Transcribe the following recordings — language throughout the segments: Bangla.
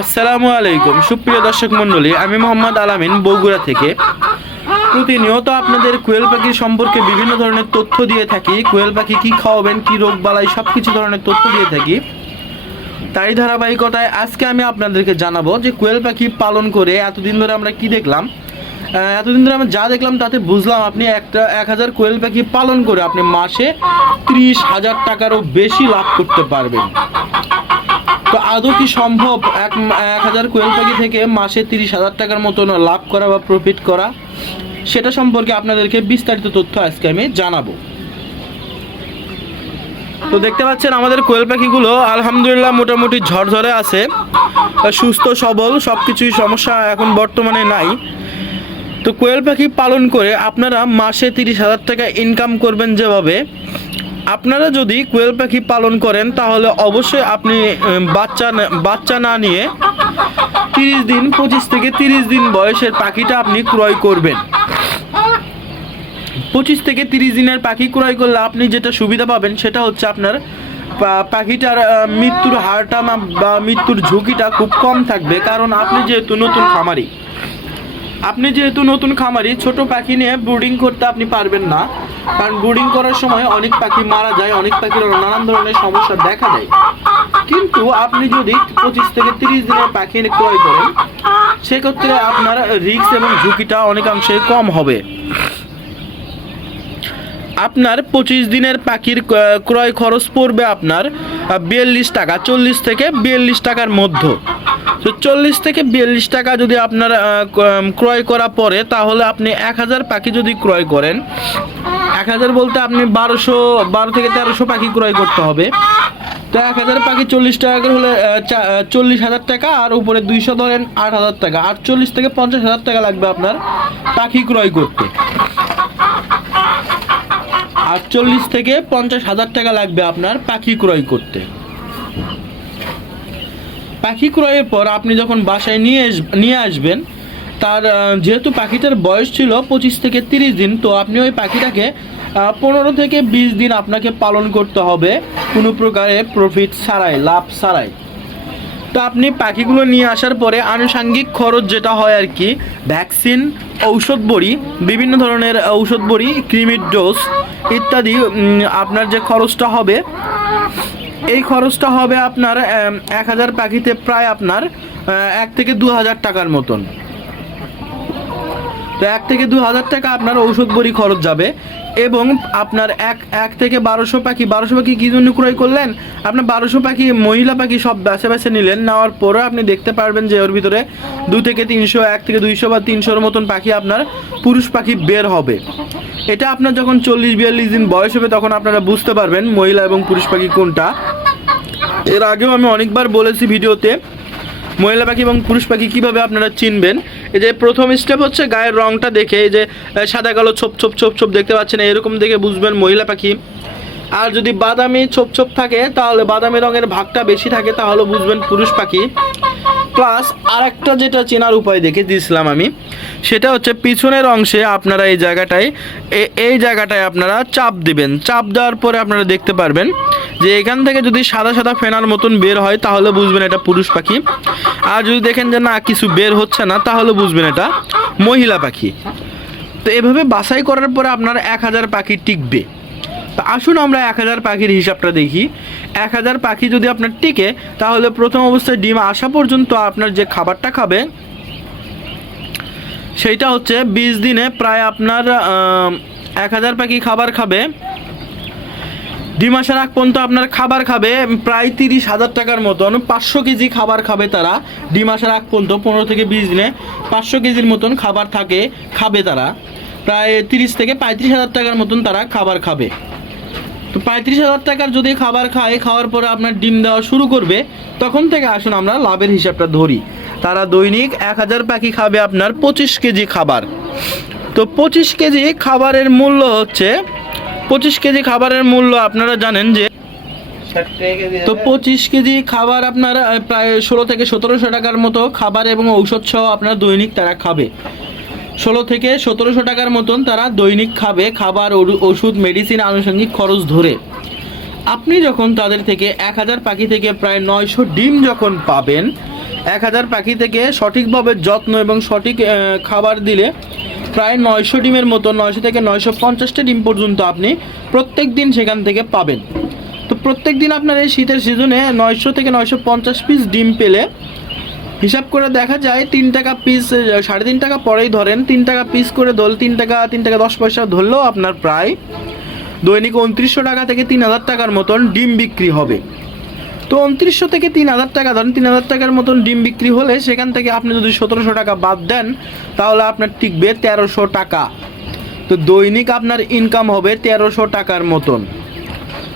আসসালামু আলাইকুম সুপ্রিয় দর্শক মণ্ডলী, আমি মোহাম্মদ আলামিন বগুড়া থেকে প্রতিনিয়ত আপনাদের কোয়েল পাখি সম্পর্কে বিভিন্ন ধরনের তথ্য দিয়ে থাকি। কোয়েল পাখি কী খাওয়াবেন, কী রোগ বালাই সব কিছু ধরনের তথ্য দিয়ে থাকি। তাই ধারাবাহিকতায় আজকে আমি আপনাদেরকে জানাবো যে কোয়েল পাখি পালন করে এতদিন ধরে আমরা কি দেখলাম। এতদিন ধরে আমরা যা দেখলাম তাতে বুঝলাম আপনি 1000 কোয়েল পাখি পালন করে আপনি মাসে 30,000 টাকারও বেশি লাভ করতে পারবেন। তো আদৌ কি সম্ভব 1000 কোয়েল পাখি থেকে মাসে 30,000 টাকার মতন লাভ করা বা প্রফিট করা, সেটা সম্পর্কে আপনাদেরকে বিস্তারিত তথ্য আজকে আমি জানাবো। তো দেখতে পাচ্ছেন আমাদের কোয়েল পাখিগুলো আলহামদুলিল্লাহ মোটামুটি ঝরঝরে আছে, সুস্থ সবল, সব কিছুই সমস্যা এখন বর্তমানে নাই। তো কোয়েল পাখি পালন করে আপনারা মাসে 30,000 টাকা ইনকাম করবেন যেভাবে, আপনারা যদি কোয়েল পাখি পালন করেন তাহলে অবশ্যই আপনি বাচ্চা না নিয়ে 25 থেকে 30 দিন বয়সের পাখিটা আপনি ক্রয় করবেন। 25 থেকে 30 দিনের পাখি ক্রয় করলে আপনি যেটা সুবিধা পাবেন সেটা হচ্ছে আপনার পাখিটার মৃত্যুর হারটা বা মৃত্যুর ঝুঁকিটা খুব কম থাকবে। কারণ আপনি যেহেতু নতুন খামারি ছোট পাখি নিয়ে ব্রুডিং করতে আপনি পারবেন না, কারণ ব্রুডিং করার সময় অনেক পাখি মারা যায়, অনেক পাখির নানান ধরনের সমস্যা দেখা দেয়। কিন্তু আপনি যদি 25 থেকে 30 দিনের পাখি ক্রয় করেন সেক্ষেত্রে আপনার রিস্ক এবং ঝুঁকিটা অনেকাংশে কম হবে। আপনার 25 দিনের পাখির ক্রয় খরচ পড়বে আপনার 42 টাকা, 40 থেকে 42 টাকার মধ্যে। তো 40 থেকে 42 টাকা যদি আপনার ক্রয় করা পড়ে তাহলে আপনি 1000 পাখি যদি ক্রয় করেন, 1000 বলতে আপনি 12 থেকে 1300 পাখি ক্রয় করতে হবে। তো 1000 পাখি 40 টাকা করে হলে 40,000 টাকা, আর উপরে 200 ধরেন 8,000 টাকা, 48 থেকে 50,000 টাকা লাগবে আপনার পাখি ক্রয় করতে। 48 থেকে 50,000 টাকা লাগবে আপনার পাখি ক্রয় করতে। পাখি ক্রয়ের পর আপনি যখন বাসায় নিয়ে আসবেন, তার যেহেতু পাখিটার বয়স ছিল 25 থেকে 30 দিন, তো আপনি ওই পাখিটাকে 15 থেকে 20 দিন আপনাকে পালন করতে হবে কোনো প্রকারে প্রফিট ছাড়াই, লাভ ছাড়াই। তো আপনি পাখিগুলো নিয়ে আসার পরে আনুষাঙ্গিক খরচ যেটা হয় আর কি, ভ্যাকসিন, ঔষধ বড়ি, বিভিন্ন ধরনের ঔষধ বড়ি, ক্রিমির ডোজ ইত্যাদি, আপনার যে খরচটা হবে এই খরচটা হবে আপনার 1000 পাখিতে প্রায় আপনার 1 থেকে 2000 টাকার মতন। তো 1 থেকে 2000 টাকা আপনার ঔষধ বড়ি খরচ যাবে। এবং আপনার এক থেকে 1200 পাখি কী জন্য ক্রয় করলেন, আপনার 1200 পাখি মহিলা পাখি সব বেছে নিলেন। নেওয়ার পরে আপনি দেখতে পারবেন যে ওর ভিতরে 2 থেকে 300, 1 থেকে 200 বা 300-র মতন পাখি আপনার পুরুষ পাখি বের হবে। এটা আপনার যখন 40-42 দিন বয়স হবে তখন আপনারা বুঝতে পারবেন মহিলা এবং পুরুষ পাখি কোনটা। এর আগেও আমি অনেকবার বলেছি ভিডিওতে মহিলা পাখি এবং পুরুষ পাখি কীভাবে আপনারা চিনবেন। এই যে প্রথম স্টেপ হচ্ছে গায়ের রঙটা দেখে, এই যে সাদা কালো ছোপ দেখতে পাচ্ছেন, এরকম দেখে বুঝবেন মহিলা পাখি। আর যদি বাদামি ছোপ থাকে তাহলে বাদামি রঙের ভাগটা বেশি থাকে তাহলে বুঝবেন পুরুষ পাখি। প্লাস আরেকটা যেটা চেনার উপায় দেখে দিয়েছিলাম আমি, সেটা হচ্ছে পিছনের অংশে আপনারা এই জায়গাটায় আপনারা চাপ দিবেন। চাপ দেওয়ার পরে আপনারা দেখতে পারবেন যে এখান থেকে যদি সাদা ফেনার মতন বের হয় তাহলে বুঝবেন এটা পুরুষ পাখি। আর যদি দেখেন যে না কিছু বের হচ্ছে না তাহলে বুঝবেন এটা মহিলা পাখি। তো এভাবে বাছাই করার পরে আপনার 1000 পাখি টিকবে। তো আসুন আমরা 1000 পাখির হিসাবটা দেখি। 1000 পাখি যদি আপনার টিকে তাহলে প্রথম অবস্থায় ডিম আসা পর্যন্ত আপনার যে খাবারটা খাবে সেইটা হচ্ছে 20 দিনে প্রায় আপনার 1000 পাখি খাবার খাবে। ডিম আসার আগ পর্যন্ত আপনার খাবার খাবে প্রায় 30,000 টাকার মতন। 500 কেজি খাবার খাবে তারা ডিম আসার আগ পর্যন্ত। 15 থেকে 20 দিনে 500 কেজির মতন খাবার খাবে তারা। প্রায় 30 থেকে 35,000 টাকার মতন তারা খাবার খাবে। তো 35,000 টাকার যদি খাবার খাওয়ার পরে আপনার ডিম দেওয়া শুরু করবে, তখন থেকে আসুন আমরা লাভের হিসাবটা ধরি। তারা দৈনিক 1000 পাখি খাবে আপনার 25 কেজি খাবার। তো 25 কেজি খাবারের মূল্য হচ্ছে 25 কেজি খাবারের মূল্য আপনারা জানেন যে, তো 25 কেজি খাবার আপনার প্রায় 16 থেকে 1700 টাকার মতো খাবার এবং ঔষধ সহ আপনার দৈনিক তারা খাবে। 16 থেকে 1700 টাকার মতন তারা দৈনিক খাবে, খাবার, ওষুধ, মেডিসিন, আনুষঙ্গিক খরচ ধরে। আপনি যখন তাদের থেকে 1000 পাখি থেকে প্রায় 900 ডিম যখন পাবেন, 1000 পাখি থেকে সঠিকভাবে যত্ন এবং সঠিক খাবার দিলে প্রায় 900 ডিমের মতো, 900 থেকে 950টা ডিম পর্যন্ত আপনি প্রত্যেক দিন সেখান থেকে পাবেন। তো প্রত্যেক দিন আপনার এই শীতের সিজনে 900 থেকে 950 পিস ডিম পেলে হিসাব করে দেখা যায় 3 টাকা পিস, 3.5 টাকা পরেই ধরেন 3 টাকা পিস করে ধরল, 3 টাকা 10 পয়সা ধরলেও আপনার প্রায় দৈনিক 2900 টাকা থেকে 3000 টাকার মতন ডিম বিক্রি হবে। তো 2900 থেকে 3000 টাকা ধরেন, 3000 টাকার মতন ডিম বিক্রি হলে সেখান থেকে আপনি যদি 1700 টাকা বাদ দেন তাহলে আপনার টিকবে 1300 টাকা। তো দৈনিক আপনার ইনকাম হবে 1300 টাকার মতন।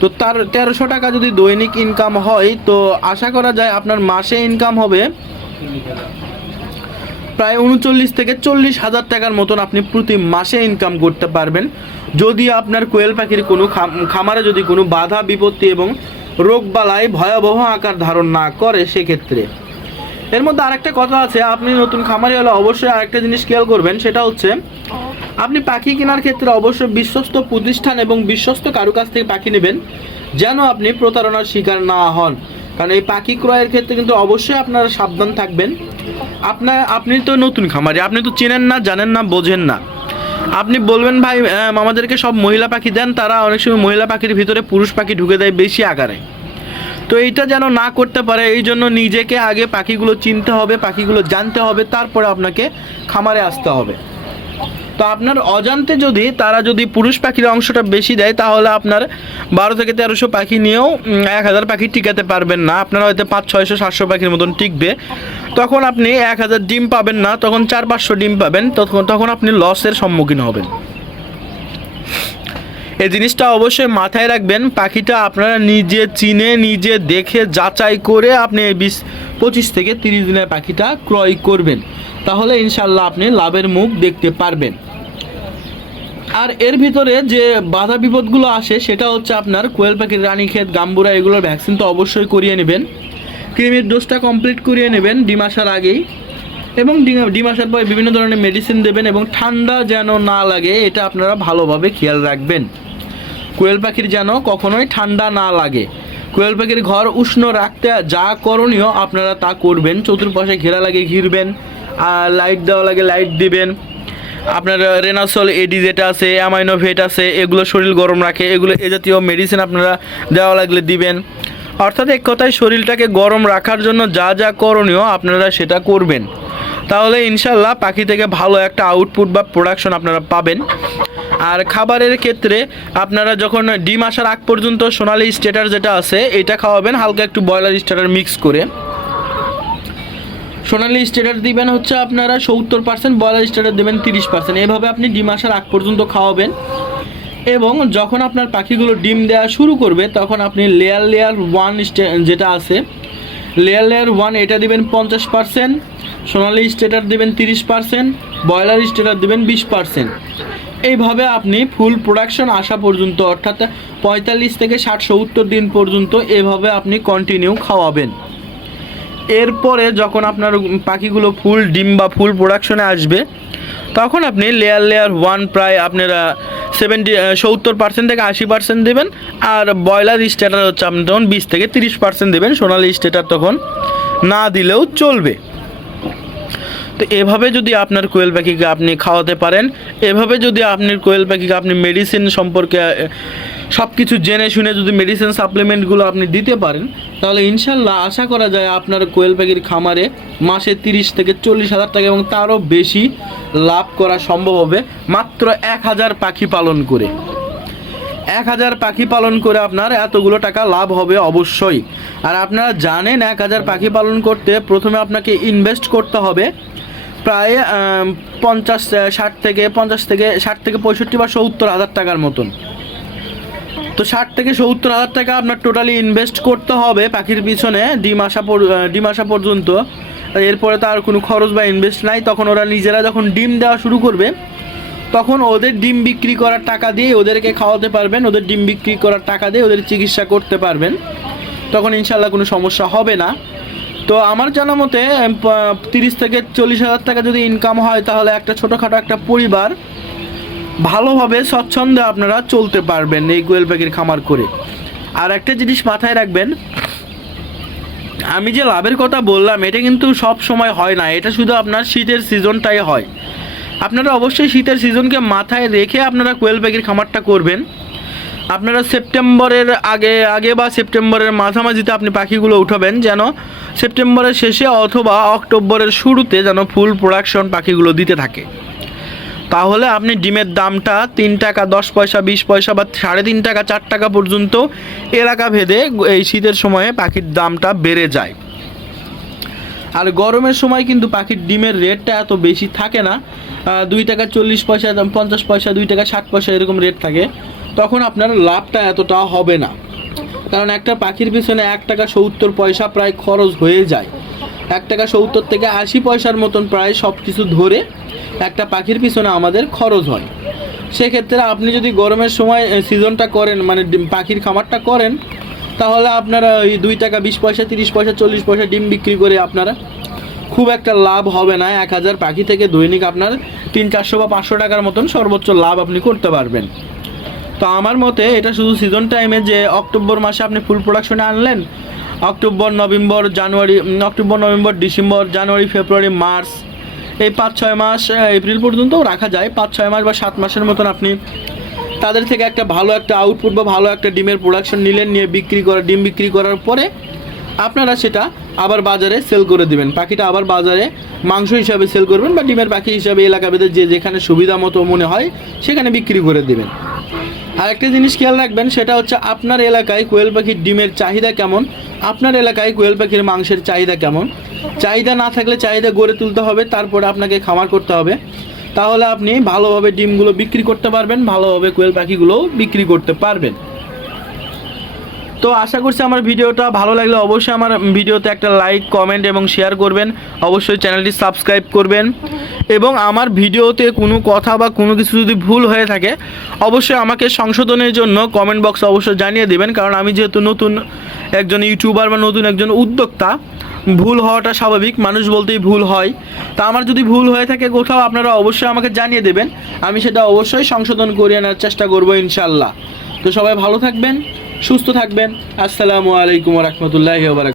তো তার 1300 টাকা যদি দৈনিক ইনকাম হয়, তো আশা করা যায় আপনার মাসে ইনকাম হবে প্রায় 39 থেকে 40,000 টাকার মতন আপনি প্রতি মাসে ইনকাম করতে পারবেন, যদি আপনার কোয়েল পাখির কোনো খামারে যদি কোনো বাধা বিপত্তি এবং রোগবালাই ভয়াবহ আকার ধারণ না করে সেক্ষেত্রে। এর মধ্যে আরেকটা কথা আছে, আপনি নতুন খামারি হলে অবশ্যই আরেকটা জিনিস খেয়াল করবেন, সেটা হচ্ছে আপনি পাখি কেনার ক্ষেত্রে অবশ্যই বিশ্বস্ত প্রতিষ্ঠান এবং বিশ্বস্ত কারো কাছ থেকে পাখি নেবেন, যেন আপনি প্রতারণার শিকার না হন। কারণ এই পাখি ক্রয়ের ক্ষেত্রে কিন্তু অবশ্যই আপনারা সাবধান থাকবেন। আপনি তো নতুন খামারি, আপনি তো চেনেন না, জানেন না, বোঝেন না। আপনি বলবেন ভাই আমাদেরকে সব মহিলা পাখি দেন, তারা অনেক সময় মহিলা পাখির ভিতরে পুরুষ পাখি ঢুকে দেয় বেশি আকারে। তো এইটা যেন না করতে পারে, এই জন্য নিজেকে আগে পাখিগুলো চিনতে হবে, পাখিগুলো জানতে হবে, তারপরে আপনাকে খামারে আসতে হবে। তো আপনার অজান্তে যদি তারা যদি পুরুষ পাখির অংশটা বেশি দেয়, তাহলে আপনার 12 থেকে 1300 পাখি নিয়েও 1000 পাখি টিকাতে পারবেন না, আপনার হয়তো 500, 600, 700 পাখির মতন টিকবে। তখন আপনি 1000 ডিম পাবেন না, তখন 400-500 ডিম পাবেন, তখন আপনি লসের সম্মুখীন হবেন। এই জিনিসটা অবশ্যই মাথায় রাখবেন। পাখিটা আপনারা নিজে চিনে, নিজে দেখে যাচাই করে আপনি 25 থেকে 30 দিনের পাখিটা ক্রয় করবেন, তাহলে ইনশাল্লাহ আপনি লাভের মুখ দেখতে পারবেন। আর এর ভিতরে যে বাধা বিপদগুলো আসে সেটা হচ্ছে আপনার কোয়েল পাখির রানীক্ষেত, গাম্বুরা, এগুলোর ভ্যাকসিন তো অবশ্যই করিয়ে নেবেন, কৃমির ডোজটা কমপ্লিট করিয়ে নেবেন ডিম আসার আগেই, এবং ডিম আসার পরে বিভিন্ন ধরনের মেডিসিন দেবেন, এবং ঠান্ডা যেন না লাগে এটা আপনারা ভালোভাবে খেয়াল রাখবেন। কোয়েল পাখির যেন কখনোই ঠান্ডা না লাগে। কোয়েল পাখির ঘর উষ্ণ রাখতে যা করণীয় আপনারা তা করবেন। চতুর্পাশে ঘেরা লাগে ঘিরবেন, আর লাইট দেওয়া লাগে লাইট দিবেন। আপনার রেনাসল এডি যেটা আছে, অ্যামাইনোভেট আছে, এগুলো শরীর গরম রাখে, এগুলো এ জাতীয় মেডিসিন আপনারা দেওয়া লাগলে দিবেন। অর্থাৎ এক কথায় শরীরটাকে গরম রাখার জন্য যা যা করণীয় আপনারা সেটা করবেন, তাহলে ইনশাল্লাহ পাখি থেকে ভালো একটা আউটপুট বা প্রোডাকশন আপনারা পাবেন। আর খাবারের ক্ষেত্রে আপনারা যখন ডিম আসার আগ পর্যন্ত সোনালি স্টেটার যেটা আছে এটা খাওয়াবেন, হালকা একটু ব্রয়লার স্টেটার মিক্স করে। সোনালি স্টেটার দিবেন হচ্ছে আপনারা 70%, ব্রয়লার স্টেটার দেবেন 30%, এভাবে আপনি ডিম আসার আগ পর্যন্ত খাওয়াবেন। এবং যখন আপনার পাখিগুলো ডিম দেওয়া শুরু করবে তখন আপনি লেয়ার 1 যেটা আছে, লেয়ার 1 এটা দিবেন 50%, সোনালি স্টেটার দিবেন 30%, ব্রয়লার স্টেটার দিবেন 20%। এইভাবে আপনি ফুল প্রোডাকশন আসা পর্যন্ত, অর্থাৎ 45 থেকে 60-70 দিন পর্যন্ত এভাবে আপনি কন্টিনিউ খাওয়াবেন। এরপরে যখন আপনার পাখিগুলো ফুল ডিম বা ফুল প্রোডাকশনে আসবে তখন আপনি লেয়ার 1 প্রায় আপনারা 70% থেকে 80% দেবেন, আর ব্রয়লার স্টেটার হচ্ছে আপনি তখন 20 থেকে 30% দেবেন। সোনালি স্টেটার তখন না দিলেও চলবে। তো এভাবে যদি আপনার কোয়েল পাখিকে আপনি খাওয়াতে পারেন, এভাবে যদি আপনার কোয়েল পাখিকে আপনি মেডিসিন সম্পর্কে সব কিছু জেনে শুনে যদি মেডিসিন সাপ্লিমেন্টগুলো আপনি দিতে পারেন, তাহলে ইনশাল্লাহ আশা করা যায় আপনার কোয়েল পাখির খামারে মাসে 30 থেকে 40,000 টাকা এবং তারও বেশি লাভ করা সম্ভব হবে মাত্র 1000 পাখি পালন করে। 1000 পাখি পালন করে আপনার এতগুলো টাকা লাভ হবে অবশ্যই। আর আপনারা জানেন 1000 পাখি পালন করতে প্রথমে আপনাকে ইনভেস্ট করতে হবে প্রায় 50 থেকে 65 বা 70,000 টাকার মতন। তো 60 থেকে 70,000 টাকা আপনার টোটালি ইনভেস্ট করতে হবে পাখির পিছনে ডিম আসা পর্যন্ত। এরপরে তার কোনো খরচ বা ইনভেস্ট নাই। তখন ওরা নিজেরা যখন ডিম দেওয়া শুরু করবে তখন ওদের ডিম বিক্রি করার টাকা দিয়ে ওদেরকে খাওয়াতে পারবেন, ওদের ডিম বিক্রি করার টাকা দিয়ে ওদের চিকিৎসা করতে পারবেন, তখন ইনশাল্লাহ কোনো সমস্যা হবে না। তো আমার জানা মতে 30 থেকে 40,000 টাকা যদি ইনকাম হয় তাহলে একটা ছোটোখাটো একটা পরিবার ভালোভাবে স্বচ্ছন্দে আপনারা চলতে পারবেন এই কোয়েল পাখির খামার করে। আর একটা জিনিস মাথায় রাখবেন, আমি যে লাভের কথা বললাম এটা কিন্তু সব সময় হয় না, এটা শুধু আপনার শীতের সিজনটাই হয়। আপনারা অবশ্যই শীতের সিজনকে মাথায় রেখে আপনারা কোয়েল পাখির খামারটা করবেন। আপনারা সেপ্টেম্বরের আগে বা সেপ্টেম্বরের মাঝামাঝিতে আপনি পাখিগুলো উঠাবেন, যেন সেপ্টেম্বরের শেষে অথবা অক্টোবরের শুরুতে যেন ফুল প্রোডাকশন পাখিগুলো দিতে থাকে। তাহলে আপনি ডিমের দামটা 3 টাকা 10 পয়সা 20 পয়সা বা 3.5 টাকা 4 টাকা পর্যন্ত এলাকা ভেদে এই শীতের সময়ে পাখির দামটা বেড়ে যায়। আর গরমের সময় কিন্তু পাখির ডিমের রেটটা এত বেশি থাকে না, 2 টাকা 40 পয়সা 50 পয়সা 2 টাকা 60 পয়সা এরকম রেট থাকে। তখন আপনার লাভটা এতটা হবে না, কারণ একটা পাখির পিছনে 1 টাকা 70 পয়সা প্রায় খরচ হয়ে যায়। 1 টাকা 70 থেকে 80 পয়সার মতন প্রায় সব কিছু ধরে একটা পাখির পিছনে আমাদের খরচ হয়। সেক্ষেত্রে আপনি যদি গরমের সময় সিজনটা করেন, মানে পাখির খামারটা করেন, তাহলে আপনারা ওই 2 টাকা 20 পয়সা 30 পয়সা 40 পয়সা ডিম বিক্রি করে আপনারা খুব একটা লাভ হবে না। 1000 পাখি থেকে দৈনিক আপনার 300-400 বা 500 টাকার মতন সর্বোচ্চ লাভ আপনি করতে পারবেন। তো আমার মতে এটা শুধু সিজন টাইমে, যে অক্টোবর মাসে আপনি ফুল প্রোডাকশনে আনলেন, October November December January February March এই 5-6 মাস, এপ্রিল পর্যন্তও রাখা যায়, 5-6 মাস বা 7 মাসের মতন আপনি তাদের থেকে একটা ভালো একটা আউটপুট বা ভালো একটা ডিমের প্রোডাকশন নিলেন, নিয়ে ডিম বিক্রি করার পরে আপনারা সেটা আবার বাজারে সেল করে দেবেন। পাখিটা আবার বাজারে মাংস হিসাবে সেল করবেন বা ডিমের পাখি হিসাবে এলাকা ভেদে যেখানে সুবিধা মতো মনে হয় সেখানে বিক্রি করে দেবেন। আর একটা জিনিস খেয়াল রাখবেন, সেটা হচ্ছে আপনার এলাকায় কোয়েল পাখির ডিমের চাহিদা কেমন, আপনার এলাকায় কোয়েল পাখির মাংসের চাহিদা কেমন। চাহিদা না থাকলে চাহিদা গড়ে তুলতে হবে, তারপরে আপনাকে খামার করতে হবে। তাহলে আপনি ভালোভাবে ডিমগুলো বিক্রি করতে পারবেন, ভালোভাবে কোয়েল পাখিগুলোও বিক্রি করতে পারবেন। তো আশা করছি আমার ভিডিওটা ভালো লাগলে অবশ্যই আমার ভিডিওতে একটা লাইক কমেন্ট এবং শেয়ার করবেন, অবশ্যই চ্যানেলটি সাবস্ক্রাইব করবেন। এবং আমার ভিডিওতে কোনো কথা বা কোনো কিছু যদি ভুল হয়ে থাকে অবশ্যই আমাকে সংশোধনের জন্য কমেন্ট বক্সে অবশ্যই জানিয়ে দেবেন, কারণ আমি যেহেতু নতুন একজন ইউটিউবার বা নতুন একজন উদ্যোক্তা, ভুল হওয়াটা স্বাভাবিক, মানুষ বলতেই ভুল হয়। তা আমার যদি ভুল হয়ে থাকে কোথাও আপনারা অবশ্যই আমাকে জানিয়ে দেবেন, আমি সেটা অবশ্যই সংশোধন করে আনার চেষ্টা করব ইনশাল্লাহ। তো সবাই ভালো থাকবেন, সুস্থ থাকবেন। আসসালামু আলাইকুম ওয়া রাহমাতুল্লাহি ওয়া বারাকাতুহু।